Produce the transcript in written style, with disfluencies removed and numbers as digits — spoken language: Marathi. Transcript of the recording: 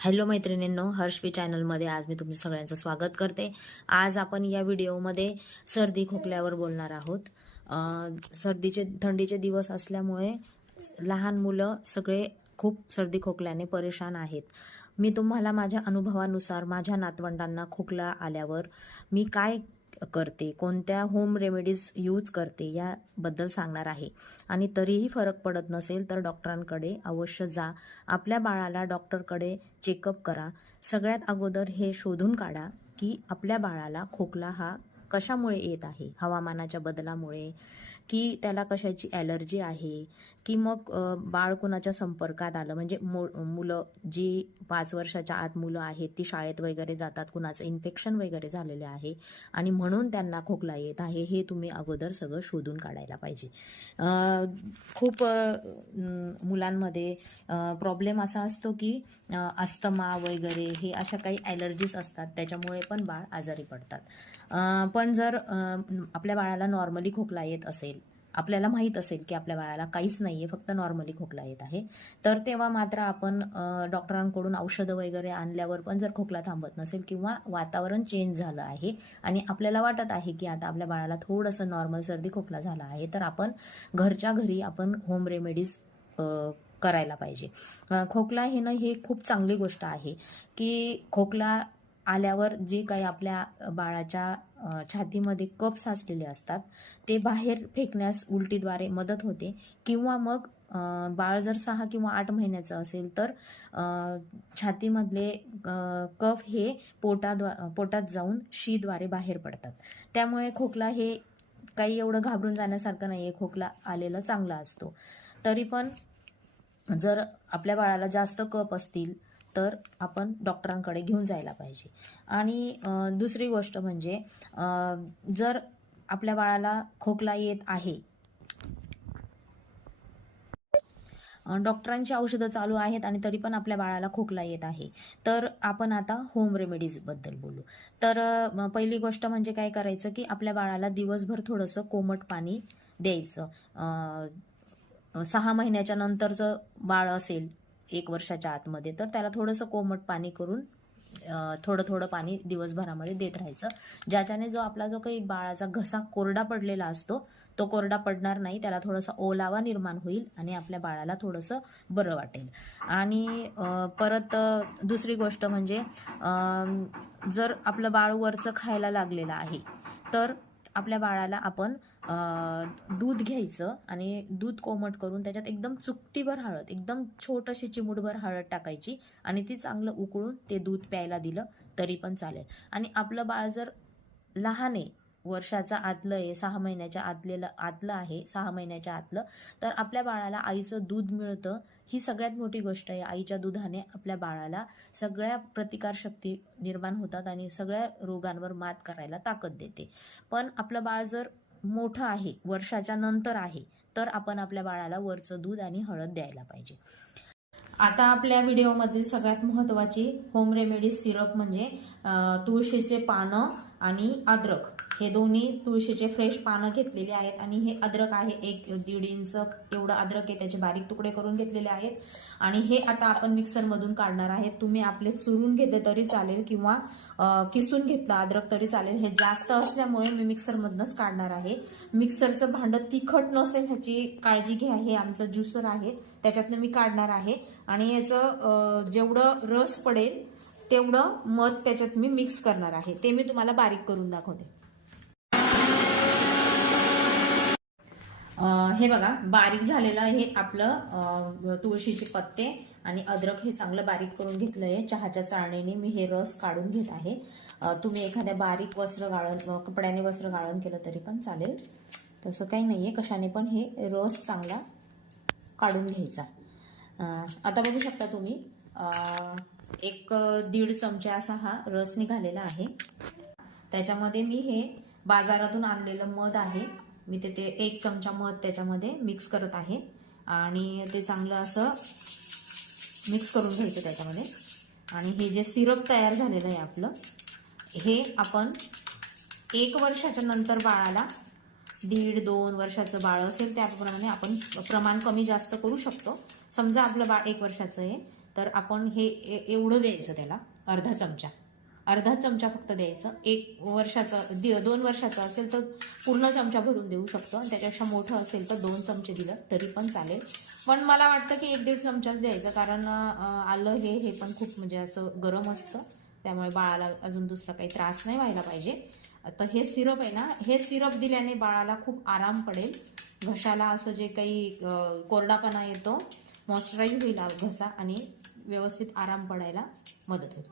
हॅलो मैत्रिणींनो, हर्षवी चॅनलमध्ये आज मी तुमचं सगळ्यांचं स्वागत करते। आज आपण या व्हिडिओमध्ये सर्दी खोकल्यावर बोलणार आहोत। थंडीचे दिवस असल्यामुळे लहान मुलं सगळे खूप सर्दी खोकल्याने परेशान आहेत। मी तुम्हाला माझ्या अनुभवानुसार माझ्या नातवंडांना खोकला आल्यावर मी काय करते, कोणत्या होम रेमेडीज यूज करते याबद्दल सांगणार आहे। आणि तरीही फरक पडत नसेल तर डॉक्टरांकडे अवश्य जा। आपल्या बाळाला डॉक्टरकडे चेकअप करा। सगळ्यात अगोदर हे शोधून काढा की आपल्या बाळाला खोकला हा कशामुळे येत आहे, हवामानाच्या बदलामुळे की त्याला कशाची ॲलर्जी आहे की मग बाळ कुणाच्या संपर्कात आलं, म्हणजे मुलं जी 5 वर्षाच्या आत मुलं आहेत ती शाळेत वगैरे जातात, कुणाचं इन्फेक्शन वगैरे झालेले आहे आणि म्हणून त्यांना खोकला येत आहे, हे तुम्ही अगोदर सगळं शोधून काढायला पाहिजे। खूप मुलांमध्ये प्रॉब्लेम असा असतो की अस्थमा वगैरे हे अशा काही ॲलर्जीज असतात, त्याच्यामुळे पण बाळ आजारी पडतात। पण जर आपल्या बाळाला नॉर्मली खोकला येत असेल, आपल्याला माहीत असेल की आपल्या बाळाला काहीच नाहीये, फक्त नॉर्मली खोकला येत आहे, तर तेव्हा मात्र आपण डॉक्टरांकडून औषधं वगैरे आणल्यावर पण जर खोकला थांबत नसेल किंवा वातावरण चेंज झालं आहे आणि आपल्याला वाटत आहे की आता आपल्या बाळाला थोडंसं नॉर्मल सर्दी खोकला झाला आहे, तर आपण घरच्या घरी आपण होम रेमेडीज करायला पाहिजे। खोकला येणं हे खूप चांगली गोष्ट आहे की खोकला आल्यावर जे काही आपल्या बाळाच्या छातीमध्ये कफ साचलेले असतात ते बाहेर फेकण्यास उलटीद्वारे मदत होते, किंवा मग बाळ जर 6 किंवा 8 महिन्याचं असेल तर छातीमधले कफ हे पोटात जाऊन शीद्वारे बाहेर पडतात। त्यामुळे खोकला हे काही एवढं घाबरून जाण्यासारखं नाही आहे, खोकला आलेला चांगला असतो। तरी पण जर आपल्या बाळाला जास्त कफ असतील तर आपण डॉक्टरांकडे घेऊन जायला पाहिजे। आणि दुसरी गोष्ट म्हणजे जर आपल्या बाळाला खोकला येत आहे, डॉक्टरांची औषधं चालू आहेत आणि तरी पण आपल्या बाळाला खोकला येत आहे, तर आपण आता होम रेमेडीजबद्दल बोलू। तर पहिली गोष्ट म्हणजे काय करायचं की आपल्या बाळाला दिवसभर थोडंसं कोमट पाणी द्यायचं। 6 महिन्याच्या नंतरचं बाळ असेल 1 वर्षाच्या आतमध्ये, तर त्याला थोडंसं कोमट पाणी करून थोडं थोडं पाणी दिवसभरामध्ये देत राहायचं, ज्याच्याने आपला जो काही बाळाचा घसा कोरडा पडलेला असतो तो कोरडा पडणार नाही, त्याला थोडासा ओलावा निर्माण होईल आणि आपल्या बाळाला थोडंसं बरं वाटेल। आणि परत दुसरी गोष्ट म्हणजे जर आपलं बाळ वरचं खायला लागलेलं आहे तर आपल्या बाळाला आपण दूध घ्यायचं आणि दूध कोमट करून त्याच्यात एकदम चुटकीभर हळद, एकदम छोटीशी चिमूटभर हळद टाकायची आणि ती चांगलं उकळून ते दूध प्यायला दिलं तरी पण चालेल। आणि आपलं बाळ जर लहान आहे, वर्षाचा आतलं आहे, 6 महिन्याच्या आतलं आहे, 6 महिन्याच्या आतलं, तर आपल्या बाळाला आईचं दूध मिळतं, ही सगळ्यात मोठी गोष्ट आहे। आईच्या दुधाने आपल्या बाळाला सगळ्या प्रतिकारशक्ती निर्माण होतात आणि सगळ्या रोगांवर मात करायला ताकद देते। पण आपलं बाळ जर मोठं आहे, वर्षाच्या नंतर आहे, तर आपण आपल्या बाळाला वरचं दूध आणि हळद द्यायला पाहिजे। आता आपल्या व्हिडिओमध्ये सगळ्यात महत्त्वाची होम रेमेडी सिरप म्हणजे तुळशीचे पानं आणि अद्रक, हे दोन्ही तुळशीचे फ्रेश पानं घेतलेले आहेत आणि हे अद्रक आहे, 1-1.5 इंच एवढं अद्रक आहे, त्याचे बारीक तुकडे करून घेतलेले आहेत आणि हे आता आपण मिक्सरमधून काढणार आहेत। तुम्ही आपले चुरून घेतले तरी चालेल किंवा किसून घेतलं अद्रक तरी चालेल, हे जास्त असल्यामुळे मी मिक्सरमधनंच काढणार आहे। मिक्सरचं भांडं तिखट नसेल ह्याची काळजी घ्या, हे आमचं ज्युसर आहे त्याच्यातनं मी काढणार आहे आणि याचं जेवढं रस पडेल तेवढं मध त्याच्यात मी मिक्स करणार आहे, ते मी तुम्हाला बारीक करून दाखवते। हे बघा, बारीक झालेलं हे आपलं तुळशीचे पत्ते आणि अद्रक हे चांगलं बारीक करून घेतलं आहे। चहाच्या चाळणीने मी हे रस काढून घेत आहे। तुम्ही एखाद्या बारीक कपड्याने वस्त्र गाळून केलं तरी पण चालेल, तसं काही नाहीये, कशाने पण हे रस चांगला काढून घ्यायचा। आता बघू शकता तुम्ही 1-1.5 चमचे असा हा रस निघालेला आहे। त्याच्यामध्ये मी हे बाजारातून आणलेलं मध आहे, मी ते 1 चमचा मध त्याच्यामध्ये मिक्स करत आहे आणि ते चांगलं असं मिक्स करून घ्यायचं त्याच्यामध्ये। आणि हे जे सिरप तयार झालेलं आहे आपलं, हे आपण 1 वर्षाच्या नंतर बाळाला, 1.5-2 वर्षाचं बाळ असेल त्याप्रमाणे आपण प्रमाण कमी जास्त करू शकतो। समजा आपलं बाळ 1 वर्षाचं आहे तर आपण हे एवढं द्यायचं त्याला, अर्धा चमचा फक्त द्यायचं. 2 वर्षाचं असेल तर पूर्ण चमचा भरून देऊ शकतो, आणि त्याच्यापेक्षा मोठं असेल तर 2 चमचे दिलं तरी पण चालेल. पण मला वाटतं की 1-1.5 चमचाच द्यायचं, कारण आलं हे पण खूप म्हणजे असं गरम असतं, त्यामुळे बाळाला अजून दुसरा काही त्रास नाही व्हायला पाहिजे. तर हे सिरप आहे ना, हे सिरप दिल्याने बाळाला खूप आराम पडेल. घशाला असं जे काही कोरडापणा येतो, मॉइश्चराईज होईल घसा आणि व्यवस्थित आराम पडायला मदत होईल.